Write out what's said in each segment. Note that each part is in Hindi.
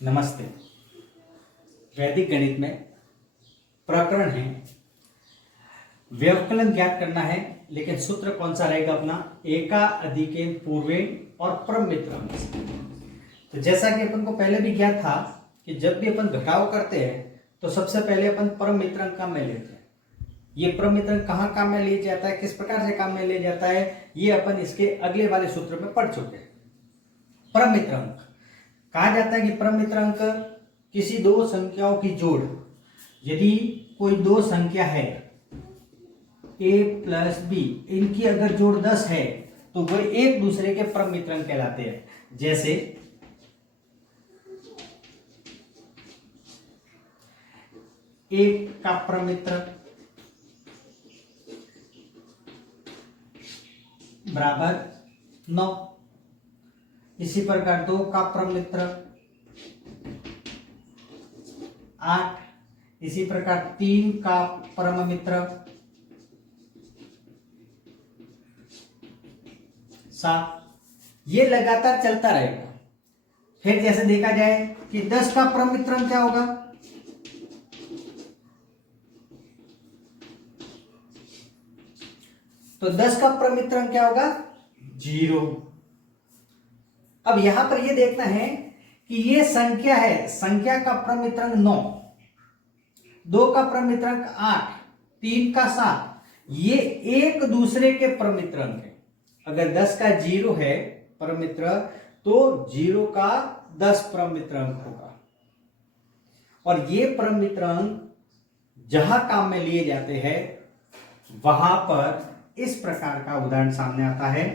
नमस्ते। वैदिक गणित में प्रकरण है व्यवकलन ज्ञात करना है, लेकिन सूत्र कौन सा रहेगा अपना? एका अधिकेन पूर्वेण और परम मित्रम। तो जैसा कि अपन को पहले भी ज्ञात था कि जब भी अपन घटाव करते हैं तो सबसे पहले अपन परम मित्रम काम में लेते हैं। ये परम मित्रम कहाँ काम में लिया जाता है, किस प्रकार से काम में लिया जाता है, ये अपन इसके अगले वाले सूत्र में पढ़ चुके हैं। परम मित्रांक कहा जाता है कि परम मित्रांक किसी दो संख्याओं की जोड़, यदि कोई दो संख्या है a प्लस बी, इनकी अगर जोड़ 10 है तो वह एक दूसरे के परम मित्रांक कहलाते हैं। जैसे एक का परम मित्र बराबर 9, इसी प्रकार 2 का परम मित्र 8, इसी प्रकार 3 का परम मित्र 7। ये लगातार चलता रहेगा। फिर जैसे देखा जाए कि 10 का परम मित्र क्या होगा? तो 10 का परम मित्र क्या होगा? 0। अब यहां पर यह देखना है कि ये संख्या है, संख्या का परम मित्रांक 9, 2 का परम मित्रांक 8, 3 का 7, ये एक दूसरे के परम मित्रांक है। अगर 10 का 0 है परम मित्र तो 0 का 10 परम मित्रांक होगा। और ये परम मित्रांक जहां काम में लिए जाते हैं वहां पर इस प्रकार का उदाहरण सामने आता है।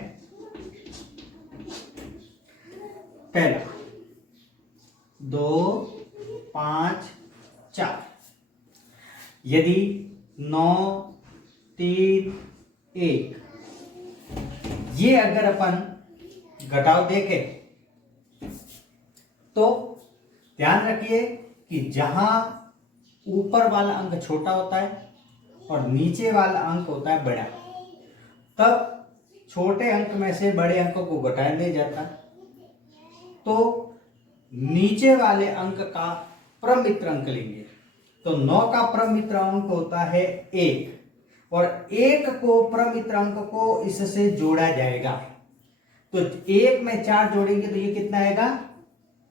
पहला 2, 5, 4। यदि 9, 3, 1 ये अगर अपन घटाव देखें तो ध्यान रखिए कि जहां ऊपर वाला अंक छोटा होता है और नीचे वाला अंक होता है बड़ा, तब छोटे अंक में से बड़े अंक को घटाया नहीं जाता, तो नीचे वाले अंक का परम मित्रांक लेंगे। तो 9 का परम मित्रांक होता है 1, और 1 को परम मित्रांक को इससे जोड़ा जाएगा। तो 1 में 4 जोड़ेंगे तो ये कितना आएगा?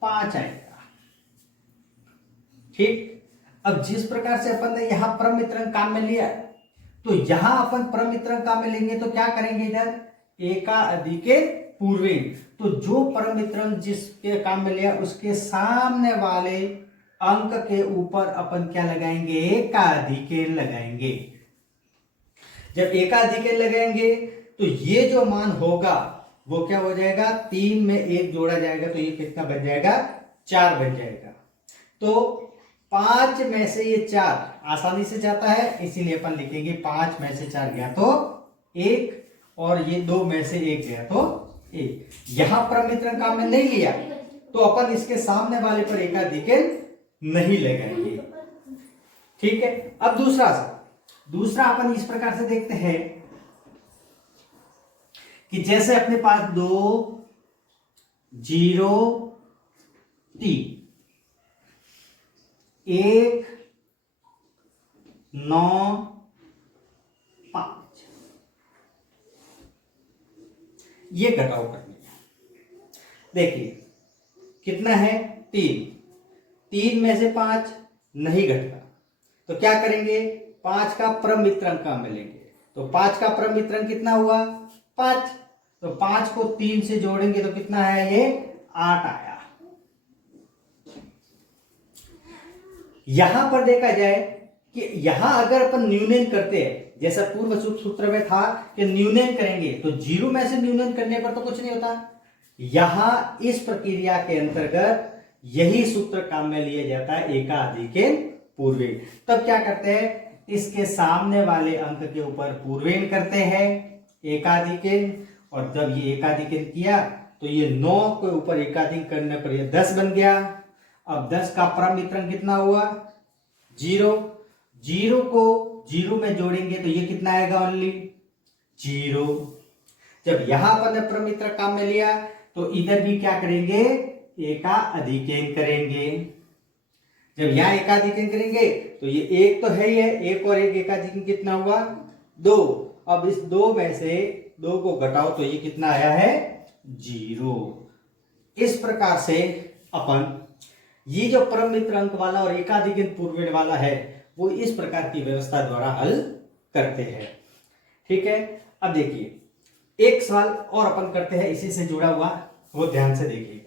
5 आएगा। ठीक। अब जिस प्रकार से अपन ने यहां परम मित्रांक काम में लिया, तो यहां अपन परम मित्रांक काम में लेंगे तो क्या करेंगे? इधर एका अधिके पूर्वेण, तो जो परम मित्रांक जिसके काम में लिया उसके सामने वाले अंक के ऊपर अपन क्या लगाएंगे? एकाधिकेन लगाएंगे। जब एकाधिकेन लगाएंगे तो ये जो मान होगा वो क्या हो जाएगा? 3 में 1 जोड़ा जाएगा तो ये कितना बन जाएगा? 4 बन जाएगा। तो 5 में से ये 4 आसानी से जाता है, इसीलिए अपन लिखेंगे 5 में से 4 गया तो 1, और ये 2 में से 1 गया तो 1। यहां परम मित्रांक काम में नहीं लिया तो अपन इसके सामने वाले पर एकाधिकेन नहीं लगाएंगे। ठीक है। अब दूसरा अपन इस प्रकार से देखते हैं कि जैसे अपने पास 2, 0, 3, 1, 9, 5 ये घटाव करनी है। देखिए कितना है? 3 में से 5 नहीं घटता, तो क्या करेंगे? 5 का परम मित्रांक काम में लेंगे। तो 5 का परम मित्रांक कितना हुआ? 5। तो 5 को 3 से जोड़ेंगे तो कितना है? ये 8 आया। यहां पर देखा जाए कि यहां अगर अपन न्यूनन करते हैं, जैसा पूर्व सूत्र में था कि न्यूनन करेंगे तो 0 में से न्यूनन करने पर तो कुछ नहीं होता। यहां इस प्रक्रिया के अंतर्गत यही सूत्र काम में लिया जाता है, एकाधिकेन पूर्वेण। तब क्या करते हैं? इसके सामने वाले अंक के ऊपर पूर्वेण करते हैं एकाधिकेन, और जब ये एकाधिकेन किया तो ये 9 के ऊपर एकाधिक करने पर ये 10 बन गया। अब 10 का परम मित्रांक कितना हुआ? 0। 0 को 0 में जोड़ेंगे तो ये कितना आएगा? ओनली 0। जब यहां अपन ने परम मित्रांक काम में लिया तो इधर भी क्या करेंगे? एकाधिकेन करेंगे। जब यहाँ एकाधिकेन करेंगे तो ये एक तो है ही है, एक और एक एकाधिकेन कितना हुआ 2। अब इस 2 में से 2 को घटाओ तो ये कितना आया है 0। इस प्रकार से अपन ये जो परम मित्र अंक वाला और एकाधिकेन पूर्वेण वाला है वो इस प्रकार की व्यवस्था द्वारा हल करते हैं। ठीक है, अब देखिए एक सवाल और अपन करते हैं इसी से जुड़ा हुआ, वो ध्यान से देखिएगा।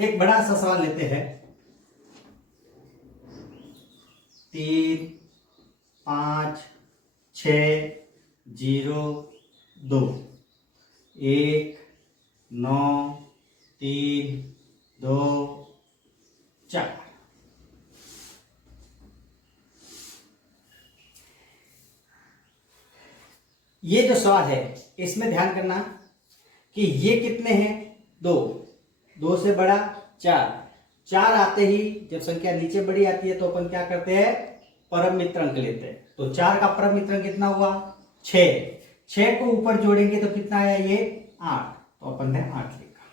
एक बड़ा सा सवाल लेते हैं 3 5 6 0 2 1 9 3 2 4। ये जो सवाल है इसमें ध्यान करना कि ये कितने हैं 2, 2 से बड़ा 4, 4 आते ही जब संख्या नीचे बड़ी आती है तो अपन क्या करते हैं परम मित्र अंक लेते हैं। तो 4 का परम मित्र अंक कितना हुआ 6, 6 को ऊपर जोड़ेंगे तो कितना आया ये 8, तो अपन ने 8 लिखा।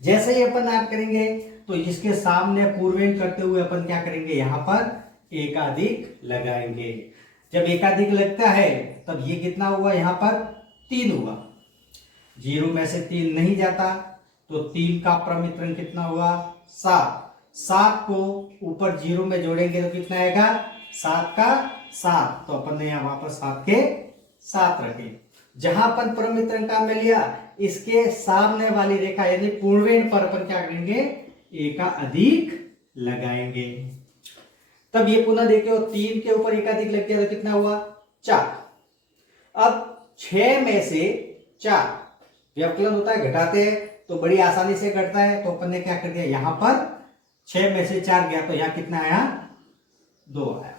जैसे ही अपन 8 करेंगे तो इसके सामने पूर्वेण करते हुए अपन क्या करेंगे यहाँ पर एकाधिक लगाएंगे। जब एकाधिक लगता है तब ये कितना हुआ यहाँ पर 3 हुआ, 0 में से 3 नहीं जाता तो 3 का परम मित्र अंक कितना हुआ 7, 7 को ऊपर 0 में जोड़ेंगे तो कितना आएगा 7 का 7, तो अपन ने यहाँ वापस 7 के 7 रखे। जहां अपन परम मित्र अंक काम में लिया इसके सामने वाली रेखा यानी पूर्वेण पर अपन क्या करेंगे एकाधिक लगाएंगे। तब ये पुनः देखिए 3 के ऊपर एकाधिक लग गया तो कितना हुआ 4। अब 6 में से 4 व्यवकलन होता है घटाते हैं तो बड़ी आसानी से घटता है, तो अपन ने क्या कर दिया यहां पर 6 में से 4 गया तो यहां कितना आया 2 आया।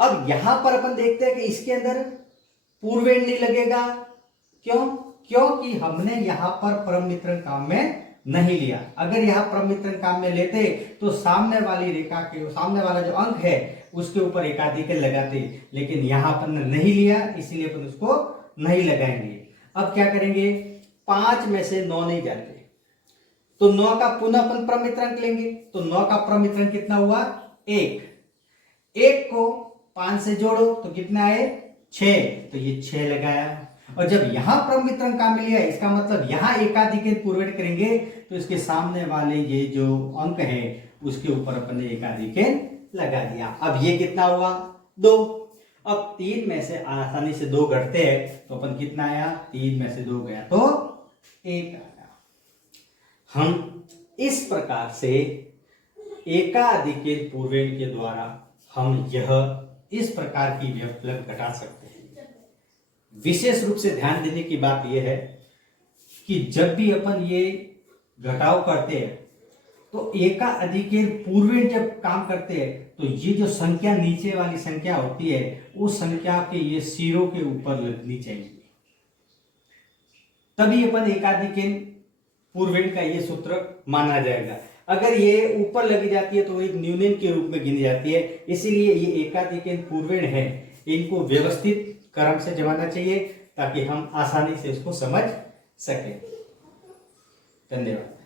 अब यहां पर अपन देखते हैं कि इसके अंदर पूर्वेण नहीं लगेगा, क्यों? क्योंकि हमने यहां पर परम मित्र अंक काम में नहीं लिया। अगर यहां परम मित्र अंक काम में लेते तो सामने वाली रेखा के सामने वाला जो अंक है उसके ऊपर एकाधिक लगाते, लेकिन यहां अपन ने नहीं लिया इसलिए अपन उसको नहीं लगाएंगे। अब क्या करेंगे 5 में से 9 नहीं जाते तो 9 का पुनः अपन परम मित्र अंक लेंगे, तो 9 का परम मित्र अंक कितना हुआ 1, 1 को 5 से जोड़ो तो कितना आए 6, तो ये 6 लगाया। और जब यहां परम मित्र अंक काम में लिया इसका मतलब यहां एकाधिक पूर्वेण करेंगे तो इसके सामने वाले ये जो अंक है उसके ऊपर अपन ने एकाधिक लगा दिया। अब ये कितना हुआ 2। अब 3 में से आसानी से 2 घटते हैं तो अपन कितना आया 3 में से 2 गया तो 1 आया। हम इस प्रकार से एकाधिक पूर्वेण के द्वारा हम यह इस प्रकार की व्यवकलन घटा सकते हैं। विशेष रूप से ध्यान देने की बात यह है कि जब भी अपन ये घटाव करते हैं तो एकाधिक पूर्वेण जब काम करते हैं तो ये जो संख्या नीचे वाली संख्या होती है उस संख्या के ये सिरों के ऊपर लगनी चाहिए, तभी अपन एकाधिक पूर्वेण का ये सूत्र माना जाएगा। अगर ये ऊपर लगी जाती है तो वो एक न्यूनन के रूप में गिनी जाती है। इसीलिए ये एकाधिक पूर्वेण है इनको व्यवस्थित क्रम से जमाना चाहिए ताकि हम आसानी से इसको समझ सकें। धन्यवाद।